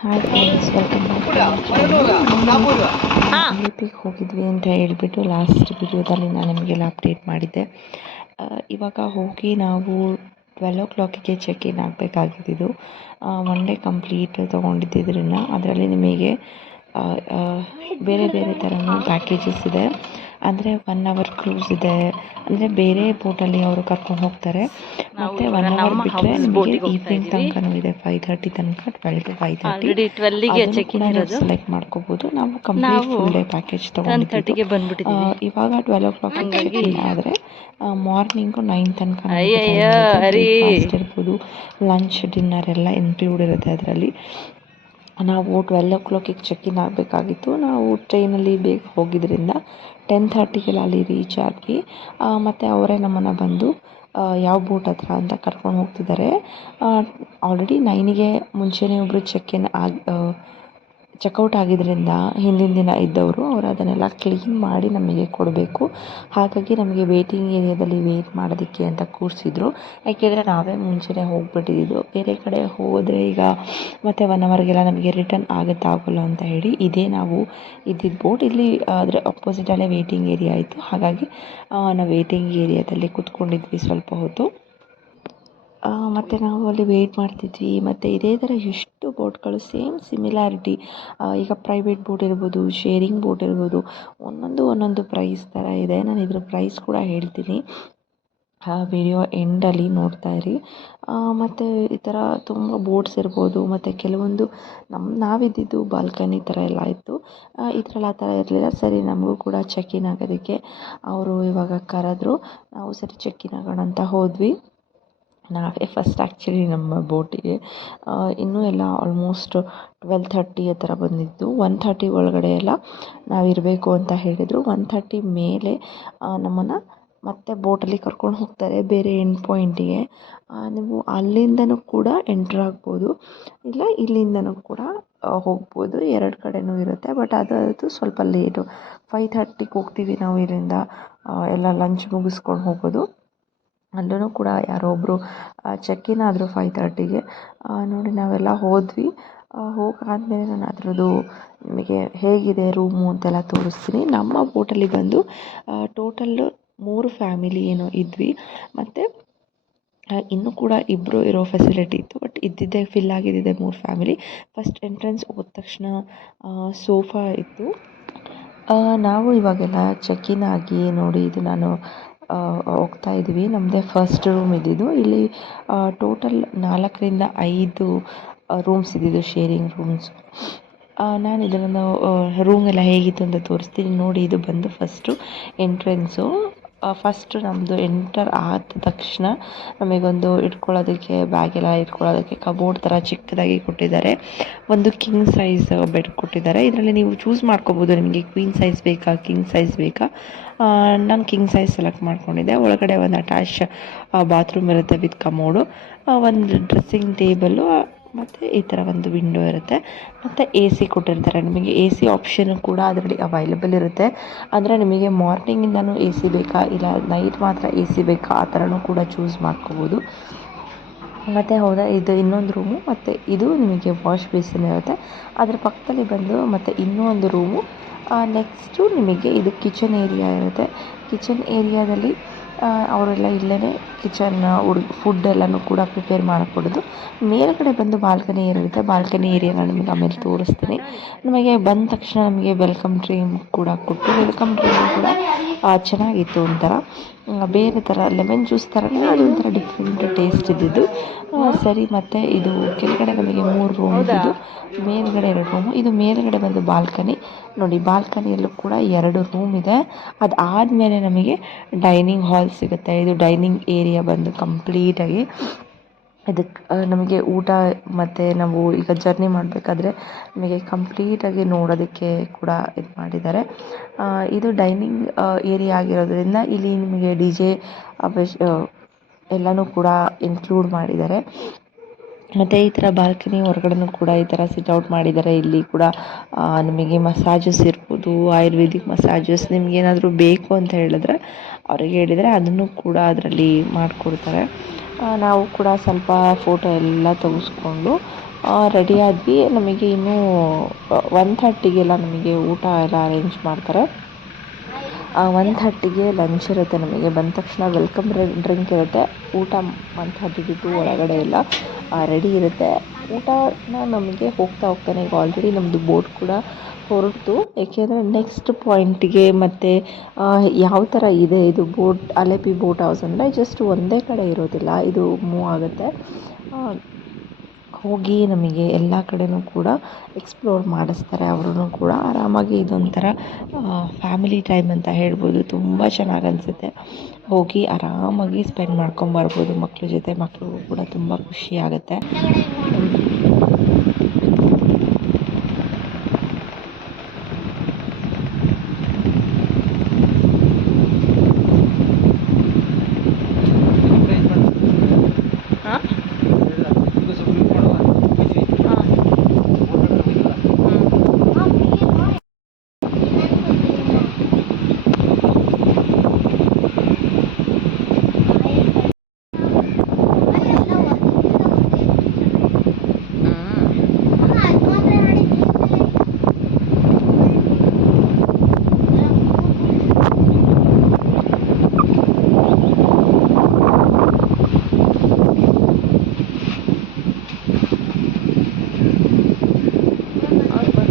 Hi friends welcome back ಪಿಗೆ ಹೋಗಿದ್ವಿ ಅಂತ ಹೇಳಿಬಿಟ್ಟು ಲಾಸ್ಟ್ ವಿಡಿಯೋದಲ್ಲಿ ನಾನು ನಿಮಗೆಲ್ಲ ಅಪ್ಡೇಟ್ ಮಾಡಿದ್ದೆ. ಇವಾಗ ಹೋಗಿ ನಾವು ಟ್ವೆಲ್ ಓ ಕ್ಲಾಕಿಗೆ ಚೆಕ್ ಇನ್ ಆಗಬೇಕಾಗಿದ್ದು ಒನ್ ಡೇ ಕಂಪ್ಲೀಟ್ ತೊಗೊಂಡಿದ್ದರಿಂದ ಅದರಲ್ಲಿ ನಿಮಗೆ ಬೇರೆ ಬೇರೆ ಥರನೂ ಪ್ಯಾಕೇಜಸ್ ಇದೆ. ಅಂದರೆ ಒನ್ ಅವರ್ ಕ್ರೂಸ್ ಇದೆ. ಅಂದರೆ ಬೇರೆ ಬೋಟಲ್ಲಿ ಅವರು ಕರ್ಕೊಂಡು ಹೋಗ್ತಾರೆ. ಮತ್ತೆ ಒನ್ ಅವರ್ ಬಿಟ್ಟರೆ ನಿಮಗೆ ಈವ್ನಿಂಗ್ ತನಕನೂ ಇದೆ ಫೈವ್ ತರ್ಟಿ ತನಕ ಟ್ವೆಲ್ ಟು ಫೈವ್ ತರ್ಟಿ ಅದನ್ನು ಇನ್ ಇರೋದು. ಸೆಲೆಕ್ಟ್ ಮಾಡ್ಕೋಬಹುದು ನಾವು ಕಂಪ್ಲೀಟ್ ಫುಲ್ ಡೇ ಪ್ಯಾಕೇಜ್ ತಗೊಂಡಿದ್ದು. ಇವಾಗ ಟ್ವೆಲ್ ಓ ಕ್ಲಾಕ್ ಆದರೆ ಮಾರ್ನಿಂಗು ನೈನ್ ತನಕ. ಇರ್ಬೋದು ಲಂಚ್ ಡಿನ್ನರ್ ಎಲ್ಲ ಇನ್ಕ್ಲೂಡ್ ಇರುತ್ತೆ ಅದರಲ್ಲಿ. ನಾವು ಟ್ವೆಲ್ ಓ ಕ್ಲಾಕಿಗೆ ಚೆಕ್ ಇನ್ ಆಗಬೇಕಾಗಿತ್ತು. ನಾವು ಟ್ರೈನಲ್ಲಿ ಬೇಗ ಹೋಗಿದ್ರಿಂದ ಟೆನ್ ಥರ್ಟಿಗೆಲ್ಲ ಅಲ್ಲಿ ರೀಚ್ ಆದ್ವಿ. ಮತ್ತು ಅವರೇ ನಮ್ಮನ್ನು ಬಂದು ಯಾವ ಬೋಟ್ ಹತ್ರ ಅಂತ ಕರ್ಕೊಂಡು ಹೋಗ್ತಿದ್ದಾರೆ ಆಲ್ರೆಡಿ ನೈನಿಗೆ ಮುಂಚೆನೇ ಒಬ್ಬರು ಚೆಕ್ ಇನ್ ಆಗಿ ಚೆಕ್ಔಟ್ ಆಗಿದ್ದರಿಂದ ಹಿಂದಿನ ದಿನ ಇದ್ದವರು ಅವರು ಅದನ್ನೆಲ್ಲ ಕ್ಲೀನ್ ಮಾಡಿ ನಮಗೆ ಕೊಡಬೇಕು. ಹಾಗಾಗಿ ನಮಗೆ ವೇಟಿಂಗ್ ಏರಿಯಾದಲ್ಲಿ ವೇಟ್ ಮಾಡೋದಕ್ಕೆ ಅಂತ ಕೂರಿಸಿದ್ರು. ಯಾಕೆಂದರೆ ನಾವೇ ಮುಂಚೆನೇ ಹೋಗಿಬಿಟ್ಟಿದ್ದು. ಬೇರೆ ಕಡೆ ಹೋದರೆ ಈಗ ಮತ್ತೆ ಒನ್ ಅವರ್ಗೆಲ್ಲ ನಮಗೆ ರಿಟರ್ನ್ ಆಗುತ್ತೆ ಆಗೋಲ್ಲ ಅಂತ ಹೇಳಿ ಇದೇ ನಾವು ಇದ್ದಿದ್ದು ಬೋಟ್ ಇಲ್ಲಿ ಅದರ ಅಪೋಸಿಟಲ್ಲೇ ವೇಟಿಂಗ್ ಏರಿಯಾ ಇತ್ತು. ಹಾಗಾಗಿ ನಾವು ವೇಟಿಂಗ್ ಏರಿಯಾದಲ್ಲಿ ಕೂತ್ಕೊಂಡಿದ್ವಿ ಸ್ವಲ್ಪ ಹೊತ್ತು. ಮತ್ತು ನಾವು ಅಲ್ಲಿ ವೇಟ್ ಮಾಡ್ತಿದ್ವಿ. ಮತ್ತು ಇದೇ ಥರ ಎಷ್ಟು ಬೋಟ್ಗಳು ಸೇಮ್ ಸಿಮಿಲ್ಯಾರಿಟಿ ಈಗ ಪ್ರೈವೇಟ್ ಬೋಟ್ ಇರ್ಬೋದು ಶೇರಿಂಗ್ ಬೋಟ್ ಇರ್ಬೋದು, ಒಂದೊಂದು ಒಂದೊಂದು ಪ್ರೈಸ್ ಥರ ಇದೆ. ನಾನು ಇದ್ರ ಪ್ರೈಸ್ ಕೂಡ ಹೇಳ್ತೀನಿ. ಆ ವಿಡಿಯೋ ಎಂಡಲ್ಲಿ ನೋಡ್ತಾ ಇರಿ. ಮತ್ತು ಈ ಥರ ತುಂಬ ಬೋಟ್ಸ್ ಇರ್ಬೋದು, ಮತ್ತು ಕೆಲವೊಂದು ನಮ್ಮ ನಾವಿದ್ದಿದ್ದು ಬಾಲ್ಕನಿ ಥರ ಎಲ್ಲ ಇತ್ತು. ಇದ್ರಲ್ಲಿ ಆ ಥರ ಇರಲಿಲ್ಲ. ಸರಿ, ನಮಗೂ ಕೂಡ ಚೆಕ್ ಇನ್ ಆಗೋದಕ್ಕೆ ಅವರು ಇವಾಗ ಕರೆದ್ರು. ನಾವು ಸರಿ ಚೆಕ್ ಇನ್ ಆಗೋಣ ಅಂತ ಹೋದ್ವಿ. ನಾವೇ ಫಸ್ಟ್ ಆ್ಯಕ್ಚುಲಿ ನಮ್ಮ ಬೋಟಿಗೆ ಇನ್ನೂ ಎಲ್ಲ ಆಲ್ಮೋಸ್ಟ್ ಟ್ವೆಲ್ ಥರ್ಟಿ ಆ ಥರ ಬಂದಿದ್ದು. ಒನ್ ಥರ್ಟಿ ಒಳಗಡೆ ಎಲ್ಲ ನಾವಿರಬೇಕು ಅಂತ ಹೇಳಿದರು. ಒನ್ ಥರ್ಟಿ ಮೇಲೆ ನಮ್ಮನ್ನು ಮತ್ತೆ ಬೋಟಲ್ಲಿ ಕರ್ಕೊಂಡು ಹೋಗ್ತಾರೆ ಬೇರೆ ಎಂಡ್ ಪಾಯಿಂಟಿಗೆ ನೀವು ಅಲ್ಲಿಂದನೂ ಕೂಡ ಎಂಟ್ರ್ ಆಗ್ಬೋದು. ಇಲ್ಲ ಇಲ್ಲಿಂದನೂ ಕೂಡ ಹೋಗ್ಬೋದು. ಎರಡು ಕಡೆನೂ ಇರುತ್ತೆ. ಬಟ್ ಅದು ಸ್ವಲ್ಪ ಲೇಟು ಫೈವ್ ಥರ್ಟಿಗೆ ಹೋಗ್ತೀವಿ ನಾವು ಇಲ್ಲಿಂದ ಎಲ್ಲ ಲಂಚ್ ಮುಗಿಸ್ಕೊಂಡು ಹೋಗೋದು. ಅಲ್ಲೂ ಕೂಡ ಯಾರೋ ಒಬ್ಬರು ಚೆಕ್ ಇನ್ ಆದರು ಫೈವ್ ತರ್ಟಿಗೆ ನೋಡಿ ನಾವೆಲ್ಲ ಹೋದ್ವಿ. ಹೋಗಾದಮೇಲೆ ನಾನು ಅದರದ್ದು ನಿಮಗೆ ಹೇಗಿದೆ ರೂಮು ಅಂತೆಲ್ಲ ತೋರಿಸ್ತೀನಿ. ನಮ್ಮ ಹೋಟೆಲಿಗೆ ಬಂದು ಟೋಟಲ್ಲು ಮೂರು ಫ್ಯಾಮಿಲಿ ಏನೋ ಇದ್ವಿ. ಮತ್ತು ಇನ್ನೂ ಕೂಡ ಇಬ್ಬರು ಇರೋ ಫೆಸಿಲಿಟಿ ಇತ್ತು. ಬಟ್ ಇದ್ದಿದ್ದೇ ಫಿಲ್ ಆಗಿದ್ದಿದೆ ಮೂರು ಫ್ಯಾಮಿಲಿ ಫಸ್ಟ್ ಎಂಟ್ರೆನ್ಸ್ ಹೋದ ತಕ್ಷಣ ಸೋಫಾ ಇತ್ತು. ನಾವು ಇವಾಗೆಲ್ಲ ಚೆಕ್ ಇನ್ ಆಗಿ ನೋಡಿ ಇದು ನಾನು ಹೋಗ್ತಾ ಇದ್ದೀವಿ ನಮ್ಮದೇ ಫಸ್ಟ್ ರೂಮ್ ಇದ್ದಿದ್ದು. ಇಲ್ಲಿ ಟೋಟಲ್ ನಾಲ್ಕರಿಂದ ಐದು ರೂಮ್ಸ್ ಇದ್ದಿದ್ದು ಶೇರಿಂಗ್ ರೂಮ್ಸ್ ನಾನು ರೂಮ್ ಎಲ್ಲ ಹೇಗಿತ್ತು ಅಂತ ತೋರಿಸ್ತೀನಿ. ನೋಡಿ, ಇದು ಬಂದು ಫಸ್ಟು ಎಂಟ್ರೆನ್ಸು ಫಸ್ಟು ನಮ್ಮದು ಎಂಟರ್ ಆದ ತಕ್ಷಣ ನಮಗೊಂದು ಇಟ್ಕೊಳ್ಳೋದಕ್ಕೆ ಬ್ಯಾಗ್ ಎಲ್ಲ ಇಟ್ಕೊಳ್ಳೋದಕ್ಕೆ ಕಬೋರ್ಡ್ ಥರ ಚಿಕ್ಕದಾಗಿ ಕೊಟ್ಟಿದ್ದಾರೆ. ಒಂದು ಕಿಂಗ್ ಸೈಜ್ ಬೆಡ್ ಕೊಟ್ಟಿದ್ದಾರೆ. ಇದರಲ್ಲಿ ನೀವು ಚೂಸ್ ಮಾಡ್ಕೋಬೋದು. ನಿಮಗೆ ಕ್ವೀನ್ ಸೈಜ್ ಬೇಕಾ ಕಿಂಗ್ ಸೈಜ್ ಬೇಕಾ? ನಾನು ಕಿಂಗ್ ಸೈಜ್ ಸೆಲೆಕ್ಟ್ ಮಾಡ್ಕೊಂಡಿದ್ದೆ. ಒಳಗಡೆ ಒಂದು ಅಟ್ಯಾಚ್ ಬಾತ್ರೂಮ್ ಇರುತ್ತೆ ವಿತ್ ಕಮೋಡು ಒಂದು ಡ್ರೆಸ್ಸಿಂಗ್ ಟೇಬಲ್ಲು ಮತ್ತು ಈ ಥರ ಒಂದು ವಿಂಡೋ ಇರುತ್ತೆ. ಮತ್ತು ಎ ಸಿ ಕೊಟ್ಟಿರ್ತಾರೆ. ನಿಮಗೆ ಎ ಸಿ ಆಪ್ಷನ್ ಕೂಡ ಅದರಲ್ಲಿ ಅವೈಲೇಬಲ್ ಇರುತ್ತೆ. ಅಂದರೆ ನಿಮಗೆ ಮಾರ್ನಿಂಗಿಂದನೂ ಎ ಸಿ ಬೇಕಾ? ಇಲ್ಲ ನೈಟ್ ಮಾತ್ರ ಎ ಸಿ ಬೇಕಾ? ಆ ಥರನೂ ಕೂಡ ಚೂಸ್ ಮಾಡ್ಕೋಬೋದು. ಮತ್ತು ಹೌದಾ? ಇದು ಇನ್ನೊಂದು ರೂಮು ಮತ್ತು ಇದು ನಿಮಗೆ ವಾಶ್ ಬೇಸಿನ್ ಇರುತ್ತೆ. ಅದರ ಪಕ್ಕದಲ್ಲಿ ಬಂದು ಮತ್ತು ಇನ್ನೊಂದು ರೂಮು ನೆಕ್ಸ್ಟು ನಿಮಗೆ ಇದು ಕಿಚನ್ ಏರಿಯಾ ಇರುತ್ತೆ. ಕಿಚನ್ ಏರಿಯಾದಲ್ಲಿ ಅವರೆಲ್ಲ ಇಲ್ಲೇ ಕಿಚನ್ ಹುಡುಗ ಫುಡ್ ಎಲ್ಲನೂ ಕೂಡ ಪ್ರಿಪೇರ್ ಮಾಡಿಕೊಡೋದು. ಮೇಲ್ಗಡೆ ಬಂದು ಬಾಲ್ಕನಿ ಇರುತ್ತೆ. ಬಾಲ್ಕನಿ ಏರಿಯಾ ನಾನು ನಿಮಗೆ ಆಮೇಲೆ ತೋರಿಸ್ತೀನಿ. ನಮಗೆ ಬಂದ ತಕ್ಷಣ ನಮಗೆ ವೆಲ್ಕಮ್ ಡ್ರೀಮ್ ಕೂಡ ಕೊಟ್ಟು ವೆಲ್ಕಮ್ ಡ್ರೀಮ್ ಕೂಡ ಚೆನ್ನಾಗಿತ್ತು ಒಂಥರ. ಬೇರೆ ಥರ ಲೆಮನ್ ಜ್ಯೂಸ್ ಥರನೇ ಅದೊಂಥರ ಡಿಫ್ರೆಂಟ್ ಟೇಸ್ಟ್ ಇದ್ದಿದ್ದು. ಸರಿ ಮತ್ತು ಇದು ಕೆಳಗಡೆ ನಮಗೆ ಮೂರು ರೂಮ್ ಇದ್ದಿದ್ದು. ಮೇಲ್ಗಡೆ ಎರಡು ರೂಮು ಇದು ಮೇಲ್ಗಡೆ ಬಂದು ಬಾಲ್ಕನಿ ನೋಡಿ ಬಾಲ್ಕನಿಯಲ್ಲೂ ಕೂಡ ಎರಡು ರೂಮ್ ಇದೆ. ಅದಾದಮೇಲೆ ನಮಗೆ ಡೈನಿಂಗ್ ಹಾಲ್ ಸಿಗುತ್ತೆ. ಇದು ಡೈನಿಂಗ್ ಏರಿಯಾ ಬಂದು ಕಂಪ್ಲೀಟಾಗಿ ಇದಕ್ಕೆ ನಮಗೆ ಊಟ ಮತ್ತು ನಾವು ಈಗ ಜರ್ನಿ ಮಾಡಬೇಕಾದ್ರೆ ನಮಗೆ ಕಂಪ್ಲೀಟಾಗಿ ನೋಡೋದಕ್ಕೆ ಕೂಡ ಇದು ಮಾಡಿದ್ದಾರೆ. ಇದು ಡೈನಿಂಗ್ ಏರಿಯಾ ಆಗಿರೋದ್ರಿಂದ ಇಲ್ಲಿ ನಿಮಗೆ ಡಿ ಜೆ ಎಲ್ಲನೂ ಕೂಡ ಇನ್ಕ್ಲೂಡ್ ಮಾಡಿದ್ದಾರೆ. ಮತ್ತು ಈ ಥರ ಬಾಲ್ಕನಿ ಹೊರಗಡೆನೂ ಕೂಡ ಈ ಥರ ಸಿಟ್ಔಟ್ ಮಾಡಿದ್ದಾರೆ ಇಲ್ಲಿ ಕೂಡ ನಿಮಗೆ ಮಸಾಜಸ್ ಇರ್ಬೋದು, ಆಯುರ್ವೇದಿಕ್ ಮಸಾಜಸ್ ನಿಮಗೇನಾದರೂ ಬೇಕು ಅಂತ ಹೇಳಿದ್ರೆ ಅವ್ರಿಗೆ ಹೇಳಿದರೆ ಅದನ್ನು ಕೂಡ ಅದರಲ್ಲಿ ಮಾಡಿಕೊಡ್ತಾರೆ. ನಾವು ಕೂಡ ಸ್ವಲ್ಪ ಫೋಟೋ ಎಲ್ಲ ತೆಗೆಸ್ಕೊಂಡು ರೆಡಿ ಆದ್ವಿ ನಮಗೆ ಇನ್ನೂ ಒನ್ ಥರ್ಟಿಗೆಲ್ಲ ನಮಗೆ ಊಟ ಎಲ್ಲ ಅರೇಂಜ್ ಮಾಡ್ತಾರೆ. ಒನ್ ಥರ್ಟಿಗೆ ಲಂಚ್ ಇರುತ್ತೆ ನಮಗೆ. ಬಂದ ತಕ್ಷಣ ವೆಲ್ಕಮ್ ಡ್ರಿಂಕ್ ಇರುತ್ತೆ. ಊಟ ಒನ್ ಥರ್ಟಿ ಟು ಒಳಗಡೆ ಎಲ್ಲ ರೆಡಿ ಇರುತ್ತೆ. ಊಟನ ನಮಗೆ ಹೋಗ್ತಾ ಹೋಗ್ತಾನೆ. ಈಗ ಆಲ್ರೆಡಿ ನಮ್ಮದು ಬೋಟ್ ಕೂಡ ಹೊರಟು ಏಕೆಂದರೆ ನೆಕ್ಸ್ಟ್ ಪಾಯಿಂಟಿಗೆ ಮತ್ತು ಯಾವ ಥರ ಇದೆ ಇದು ಬೋಟ್ ಅಲೆಪಿ ಬೋಟ್ ಹೌಸ್ ಅಂದರೆ ಜಸ್ಟ್ ಒಂದೇ ಕಡೆ ಇರೋದಿಲ್ಲ. ಇದು ಮೂವ್ ಆಗುತ್ತೆ. ಹೋಗಿ ನಮಗೆ ಎಲ್ಲ ಕಡೆನೂ ಕೂಡ ಎಕ್ಸ್ಪ್ಲೋರ್ ಮಾಡಿಸ್ತಾರೆ ಅವ್ರೂ ಕೂಡ. ಆರಾಮಾಗಿ ಇದೊಂಥರ ಫ್ಯಾಮಿಲಿ ಟೈಮ್ ಅಂತ ಹೇಳ್ಬೋದು. ತುಂಬ ಚೆನ್ನಾಗಿ ಅನಿಸುತ್ತೆ. ಹೋಗಿ ಆರಾಮಾಗಿ ಸ್ಪೆಂಡ್ ಮಾಡ್ಕೊಂಬರ್ಬೋದು ಮಕ್ಳ ಜೊತೆ. ಮಕ್ಕಳಿಗೂ ಕೂಡ ತುಂಬ ಖುಷಿ ಆಗುತ್ತೆ ಹಾಂ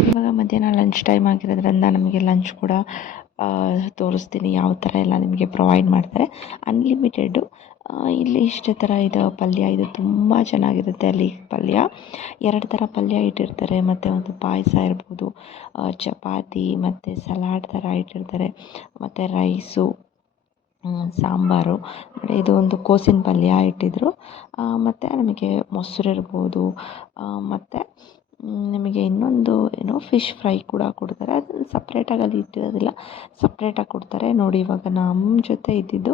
ಇವಾಗ ಮಧ್ಯಾಹ್ನ ಲಂಚ್ ಟೈಮ್ ಆಗಿರೋದ್ರಿಂದ ನಮಗೆ ಲಂಚ್ ಕೂಡ ತೋರಿಸ್ತೀನಿ ಯಾವ ಥರ ಎಲ್ಲ ನಿಮಗೆ ಪ್ರೊವೈಡ್ ಮಾಡ್ತಾರೆ. ಅನ್ಲಿಮಿಟೆಡು ಇಲ್ಲಿ ಇಷ್ಟೇ ಥರ ಇದು ಪಲ್ಯ. ಇದು ತುಂಬ ಚೆನ್ನಾಗಿರುತ್ತೆ ಅಲ್ಲಿ ಪಲ್ಯ. ಎರಡು ಥರ ಪಲ್ಯ ಇಟ್ಟಿರ್ತಾರೆ. ಮತ್ತು ಒಂದು ಪಾಯಸ ಇರ್ಬೋದು ಚಪಾತಿ, ಮತ್ತು ಸಲಾಡ್ ಥರ ಇಟ್ಟಿರ್ತಾರೆ. ಮತ್ತು ರೈಸು ಸಾಂಬಾರು. ಇದು ಒಂದು ಕೋಸಿನ ಪಲ್ಯ ಇಟ್ಟಿದ್ದರು ಮತ್ತು ನಮಗೆ ಮೊಸರು ಇರ್ಬೋದು ಮತ್ತು ನಿಮಗೆ ಇನ್ನೊಂದು, ಏನೋ ಫಿಶ್ ಫ್ರೈ ಕೂಡ ಕೊಡ್ತಾರೆ. ಅದನ್ನು ಸಪ್ರೇಟಾಗಿ ಅಲ್ಲಿ ಇಟ್ಟಿರೋದಿಲ್ಲ. ಸಪ್ರೇಟಾಗಿ ಕೊಡ್ತಾರೆ. ನೋಡಿ, ಇವಾಗ ನಮ್ಮ ಜೊತೆ ಇದ್ದಿದ್ದು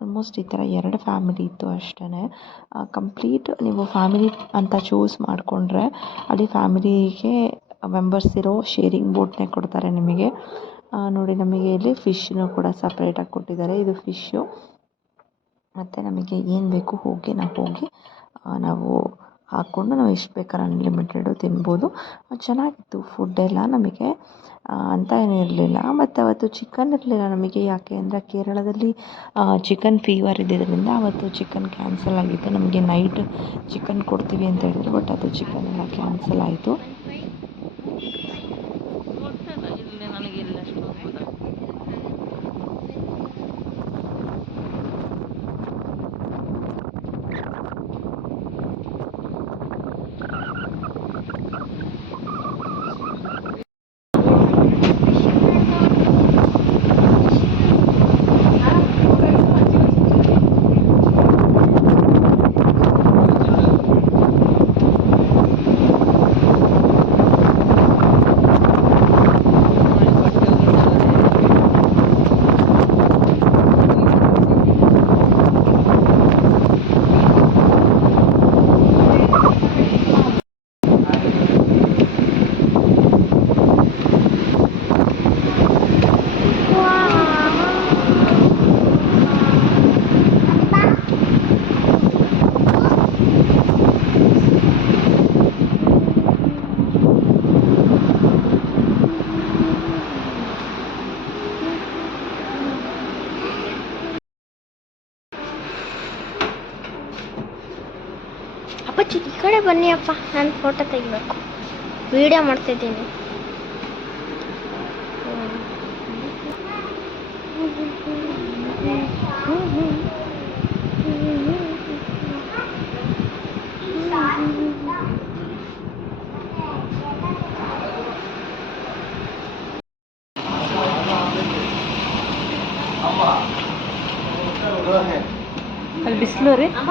ಆಲ್ಮೋಸ್ಟ್ ಈ ಥರ ಎರಡು ಫ್ಯಾಮಿಲಿ ಇತ್ತು ಅಷ್ಟೇ ಕಂಪ್ಲೀಟ್ ನೀವು ಫ್ಯಾಮಿಲಿ ಅಂತ ಚೂಸ್ ಮಾಡಿಕೊಂಡ್ರೆ ಅಲ್ಲಿ ಫ್ಯಾಮಿಲಿಗೆ ಮೆಂಬರ್ಸ್ ಇರೋ ಶೇರಿಂಗ್ ಬೋಟ್ನೇ ಕೊಡ್ತಾರೆ ನಿಮಗೆ. ನೋಡಿ, ನಮಗೆ ಇಲ್ಲಿ ಫಿಶ್ನೂ ಕೂಡ ಸಪ್ರೇಟಾಗಿ ಕೊಟ್ಟಿದ್ದಾರೆ. ಇದು ಫಿಶ್ಶು ಮತ್ತು ನಮಗೆ ಏನು ಬೇಕು ಹೋಗಿ ನಾವು ಹೋಗಿ ನಾವು ಹಾಕ್ಕೊಂಡು ನಾವು ಎಷ್ಟು ಬೇಕಾದ್ರೂ ಅನ್ಲಿಮಿಟೆಡು ತಿನ್ಬೋದು. ಚೆನ್ನಾಗಿತ್ತು ಫುಡ್ಡೆಲ್ಲ ನಮಗೆ. ಅಂತ ಏನಿರಲಿಲ್ಲ ಮತ್ತು ಅವತ್ತು ಚಿಕನ್ ಇರಲಿಲ್ಲ ನಮಗೆ. ಯಾಕೆ ಅಂದರೆ ಕೇರಳದಲ್ಲಿ ಚಿಕನ್ ಫೀವರ್ ಇದ್ದಿದ್ದರಿಂದ ಅವತ್ತು ಚಿಕನ್ ಕ್ಯಾನ್ಸಲ್ ಆಗಿತ್ತು. ನಮಗೆ ನೈಟ್ ಚಿಕನ್ ಕೊಡ್ತೀವಿ ಅಂತ ಹೇಳಿದ್ರು ಬಟ್ ಅದು ಚಿಕನ್ ಎಲ್ಲ ಕ್ಯಾನ್ಸಲ್ ಆಯಿತು ಗೊತ್ತಿಲ್ಲ ಇಲ್ಲಿ ನನಗೆ ಇಲ್ಲಿ ಅಷ್ಟೊಂದು ಗೊತ್ತಾಗ್ತಿಲ್ಲ. ಅಪ್ಪಾಜಿ ಈ ಕಡೆ ಬನ್ನಿ ಅಪ್ಪ ನಾನು ಫೋಟೋ ತೆಗಿಬೇಕು. ವಿಡಿಯೋ ಮಾಡ್ತಿದ್ದೀನಿ. ಅಲ್ಲಿ ಬಿಸಿಲು ರೀ? ಅಮ್ಮ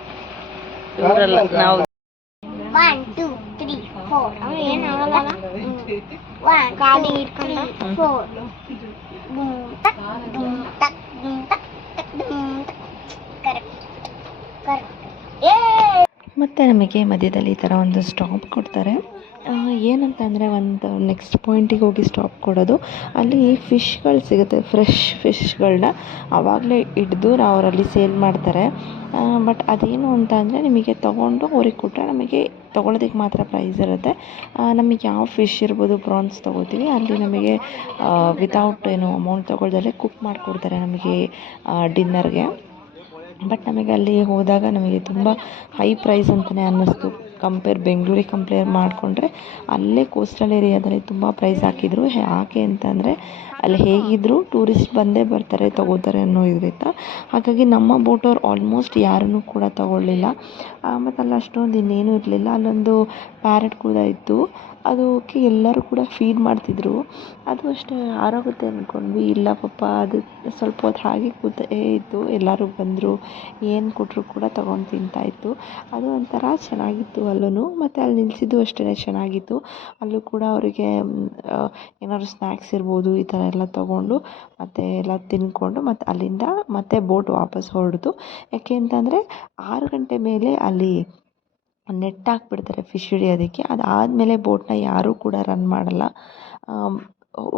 ಇವರಲ್ಲ ನಾವು ಒನ್ ಟೂ ತ್ರೀ ಫೋರ್ ಅವ್ನು ಏನು ಆಗಲ್ಲ ಒನ್ ಗಾಡಿ ಇಟ್ಕೊಂಡು ಫೋರ್ ಕರೆಕ್ಟ್ ಕರೆಕ್ಟ್ ಏ ಮತ್ತು ನಮಗೆ ಮಧ್ಯದಲ್ಲಿ ಈ ತರ ಒಂದು ಸ್ಟಾಪ್ ಕೊಡ್ತಾರೆ. ಏನಂತ ಅಂದರೆ ಒಂದು ನೆಕ್ಸ್ಟ್ ಪಾಯಿಂಟಿಗೆ ಹೋಗಿ ಸ್ಟಾಪ್ ಕೊಡೋದು. ಅಲ್ಲಿ ಫಿಶ್ಗಳು ಸಿಗುತ್ತೆ ಫ್ರೆಶ್ ಫಿಶ್ಗಳನ್ನ ಆವಾಗಲೇ ಹಿಡ್ದು ಅವರಲ್ಲಿ ಸೇಲ್ ಮಾಡ್ತಾರೆ. ಬಟ್ ಅದೇನು ಅಂತ ಅಂದರೆ ನಿಮಗೆ ತೊಗೊಂಡು ಅವ್ರಿಗೆ ಕೊಟ್ಟರೆ ನಮಗೆ ತೊಗೊಳೋದಕ್ಕೆ ಮಾತ್ರ ಪ್ರೈಸ್ ಇರುತ್ತೆ. ನಮಗೆ ಯಾವ ಫಿಶ್ ಇರ್ಬೋದು ಪ್ರಾನ್ಸ್ ತೊಗೋತೀವಿ. ಅಲ್ಲಿ ನಮಗೆ ವಿತೌಟ್ ಏನು ಅಮೌಂಟ್ ತೊಗೊಳ್ದಲ್ಲೇ ಕುಕ್ ಮಾಡಿಕೊಡ್ತಾರೆ ನಮಗೆ ಡಿನ್ನರ್ಗೆ ಬಟ್ ನಮಗೆ ಅಲ್ಲಿ ಹೋದಾಗ ನಮಗೆ ತುಂಬ ಹೈ ಪ್ರೈಸ್ ಅಂತಲೇ ಅನ್ನಿಸ್ತು. ಕಂಪೇರ್ ಬೆಂಗಳೂರಿಗೆ ಕಂಪೇರ್ ಮಾಡಿಕೊಂಡ್ರೆ ಅಲ್ಲೇ ಕೋಸ್ಟಲ್ ಏರಿಯಾದಲ್ಲಿ ತುಂಬ ಪ್ರೈಸ್ ಹಾಕಿದ್ರು. ಯಾಕೆ ಅಂತಂದರೆ ಅಲ್ಲಿ ಹೇಗಿದ್ದರೂ ಟೂರಿಸ್ಟ್ ಬಂದೇ ಬರ್ತಾರೆ, ತಗೋತಾರೆ ಅನ್ನೋ ಇದರಿಂದ. ಹಾಗಾಗಿ ನಮ್ಮ ಬೋಟವ್ರು ಆಲ್ಮೋಸ್ಟ್ ಯಾರನ್ನೂ ಕೂಡ ತಗೊಳ್ಳಿಲ್ಲ. ಮತ್ತು ಅಲ್ಲಿ ಅಷ್ಟೊಂದು ಇನ್ನೇನೂ ಇರಲಿಲ್ಲ. ಅಲ್ಲೊಂದು ಪ್ಯಾರೆಟ್ ಕೂಡ ಇತ್ತು. ಅದಕ್ಕೆ ಎಲ್ಲರೂ ಕೂಡ ಫೀಡ್ ಮಾಡ್ತಿದ್ರು. ಅದು ಅಷ್ಟೇ ಆರೋಗುತ್ತೆ ಅಂದ್ಕೊಂಡ್ವಿ ಇಲ್ಲ ಪಾಪ, ಅದು ಸ್ವಲ್ಪ ಹೊತ್ತು ಹಾಗೆ ಕೂತೇ ಇತ್ತು ಎಲ್ಲರೂ ಬಂದರು, ಏನು ಕೊಟ್ಟರು ಕೂಡ ತೊಗೊಂಡು ತಿಂತಾಯಿತ್ತು ಅದು ಒಂಥರ ಚೆನ್ನಾಗಿತ್ತು ಅಲ್ಲೂ ಮತ್ತು ಅಲ್ಲಿ ನಿಲ್ಲಿಸಿದ್ದು ಅಷ್ಟೇ ಚೆನ್ನಾಗಿತ್ತು. ಅಲ್ಲೂ ಕೂಡ ಅವರಿಗೆ ಏನಾದ್ರು ಸ್ನ್ಯಾಕ್ಸ್ ಇರ್ಬೋದು, ಈ ಥರ ಎಲ್ಲ ತೊಗೊಂಡು, ಮತ್ತು ಎಲ್ಲ ತಿಂದ್ಕೊಂಡು ಮತ್ತು ಅಲ್ಲಿಂದ ಮತ್ತೆ ಬೋಟ್ ವಾಪಸ್ ಹೊರಡ್ತು ಯಾಕೆ ಅಂತಂದರೆ, ಆರು ಗಂಟೆ ಮೇಲೆ ಅಲ್ಲಿ ನೆಟ್ ಹಾಕ್ಬಿಡ್ತಾರೆ ಫಿಶ್ ಹಿಡಿಯೋದಕ್ಕೆ. ಅದಾದಮೇಲೆ ಬೋಟನ್ನ ಯಾರೂ ಕೂಡ ರನ್ ಮಾಡಲ್ಲ.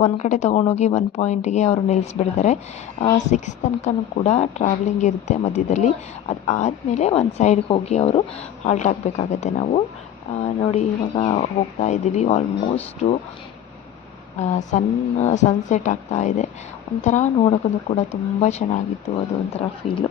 ಒಂದು ಕಡೆ ತೊಗೊಂಡೋಗಿ ಒಂದು ಪಾಯಿಂಟಿಗೆ ಅವರು ನಿಲ್ಲಿಸ್ಬಿಡ್ತಾರೆ ಸಿಕ್ಸ್ ತನಕನೂ ಕೂಡ ಟ್ರಾವೆಲಿಂಗ್ ಇರುತ್ತೆ ಮಧ್ಯದಲ್ಲಿ. ಅದು ಆದಮೇಲೆ ಒಂದು ಸೈಡ್ಗೆ ಹೋಗಿ ಅವರು ಹಾಲ್ಟ್ ಆಗಬೇಕಾಗತ್ತೆ ನಾವು. ನೋಡಿ, ಇವಾಗ ಹೋಗ್ತಾ ಇದ್ದೀವಿ. ಆಲ್ಮೋಸ್ಟು ಸನ್ ಸನ್ಸೆಟ್ ಆಗ್ತಾ ಇದೆ. ಒಂಥರ ನೋಡೋಕ್ಕೂ ಕೂಡ ತುಂಬ ಚೆನ್ನಾಗಿತ್ತು. ಅದು ಒಂಥರ ಫೀಲು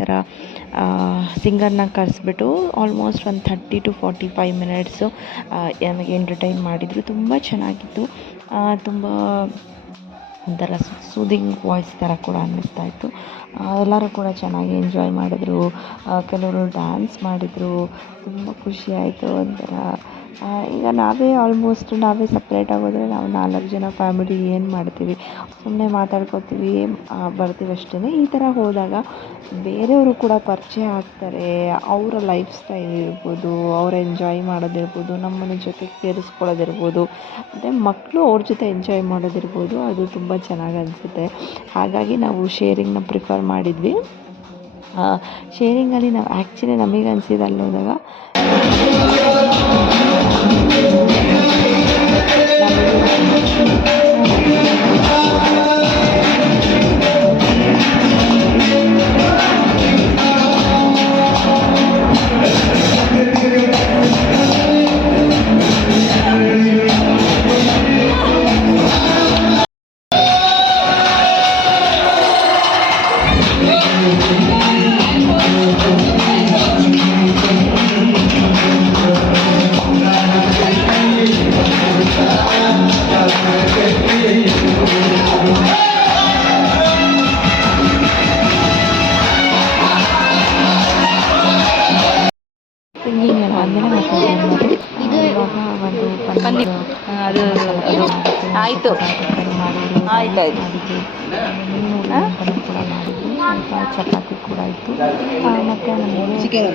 ಥರ ಸಿಂಗರ್ನ ಕರೆಸ್ಬಿಟ್ಟು ಆಲ್ಮೋಸ್ಟ್ ಒಂದು thirty to forty five minutes ನಮಗೆ ಎಂಟರ್ಟೈನ್ ಮಾಡಿದರು. ತುಂಬ ಚೆನ್ನಾಗಿತ್ತು. ತುಂಬ ಒಂಥರ ಸೂದಿಂಗ್ ವಾಯ್ಸ್ ಥರ ಕೂಡ ಅನ್ನಿಸ್ತಾ ಇತ್ತು. ಎಲ್ಲರೂ ಕೂಡ ಚೆನ್ನಾಗಿ ಎಂಜಾಯ್ ಮಾಡಿದ್ರು. ಕೆಲವರು ಡ್ಯಾನ್ಸ್ ಮಾಡಿದರು. ತುಂಬ ಖುಷಿಯಾಯಿತು ಒಂಥರ. ಈಗ ನಾವೇ ಆಲ್ಮೋಸ್ಟ್ ನಾವೇ ಸಪ್ರೇಟಾಗಿ ಹೋದರೆ ನಾವು ನಾಲ್ಕು ಜನ ಫ್ಯಾಮಿಲಿ ಏನು ಮಾಡ್ತೀವಿ? ಸುಮ್ಮನೆ ಮಾತಾಡ್ಕೋತೀವಿ ಬರ್ತೀವಿ ಅಷ್ಟೇ ಈ ಥರ ಹೋದಾಗ ಬೇರೆಯವರು ಕೂಡ ಪರಿಚಯ ಆಗ್ತಾರೆ. ಅವರ ಲೈಫ್ ಸ್ಟೈಲ್ ಇರ್ಬೋದು, ಅವ್ರು ಎಂಜಾಯ್ ಮಾಡೋದಿರ್ಬೋದು, ನಮ್ಮನ್ನ ಜೊತೆ ಸೇರಿಸ್ಕೊಳ್ಳೋದಿರ್ಬೋದು. ಮತ್ತು ಮಕ್ಕಳು ಅವ್ರ ಜೊತೆ ಎಂಜಾಯ್ ಮಾಡೋದಿರ್ಬೋದು. ಅದು ತುಂಬ ಚೆನ್ನಾಗಿ ಅನಿಸುತ್ತೆ. ಹಾಗಾಗಿ ನಾವು ಶೇರಿಂಗ್ನ ಪ್ರಿಫರ್ ಮಾಡಿದ್ವಿ. ಶೇರಿಂಗಲ್ಲಿ ನಾವು ಆ್ಯಕ್ಚುಲಿ ನಮಗೆ ಅನಿಸಿದ್ದು ಅಲ್ಲಿ ಹೋದಾಗ ಸಿಂಗಿಂಗ್ ಎಲ್ಲ ಆಯ್ತು. ಪೊಟ್ಯಾಟೊ ಫ್ರೈ ಮಾಡಿದ್ರು ಆಯ್ತು, ಆಯ್ತು. ಮಾಡಿದ್ರು ಮೀನು ಹುಳಿ ಅಂತಲೂ ಕೂಡ ಮಾಡಿದ್ರು ಸ್ವಲ್ಪ ಚಪಾತಿ ಕೂಡ ಇತ್ತು ಆ, ಮತ್ತೆ ನಮಗೆ ಚಿಕನ್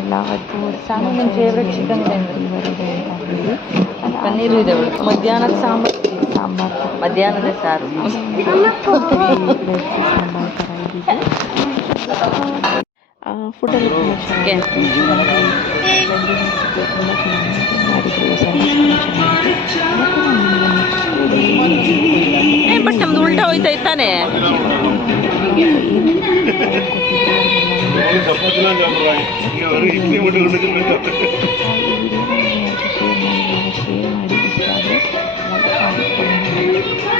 ಇಲ್ಲ ಅವತ್ತು ಸಾಮು ನಿನ್ favourite chicken ಇದೆ. ಅಂದ್ರೆ. ಫೀವರ್ ಇದೆ ಅಂತ ಹೇಳಿ ಅದಾದ್ಮೇಲೆ ಪನ್ನೀರು ಇದೆ ಅವಳು ಮಧ್ಯಾಹ್ನದ ಸಾಂಬಾರು. ಸಾಂಬಾರು. ಮಧ್ಯಾಹ್ನದ ಸಾರು. ವೆಜ್ ಸಾಂಬಾರು ಥರ ಇದ್ದಿದ್ದು ಫುಡ್ಡೆಲ್ಲ ತುಂಬ ಚೆನ್ನಾಗಿತ್ತು ಕ್ಲೆನ್ಲಿನೆಸ್ ತುಂಬ ಚೆನ್ನಾಗಿ ಮಾಡಿದ್ರು ಸರ್ವಿಸ್ ಕೂಡ ಚೆನ್ನಾಗಿತ್ತು ಮತ್ತು ನಾನು ನಿಮಗೆ ನೆಕ್ಸ್ಟ್ ಏ ಬಟ್ ನಮ್ದು ಉಲ್ಟಾ ಹೋಯ್ತಾ ಇತ್ತಾನೆ ಈ ವಿಡಿಯೋ ಶೇರ್ ಮಾಡಿ ಇಷ್ಟ ಆದರೆ ಲೈಕ್ ಮಾಡಿ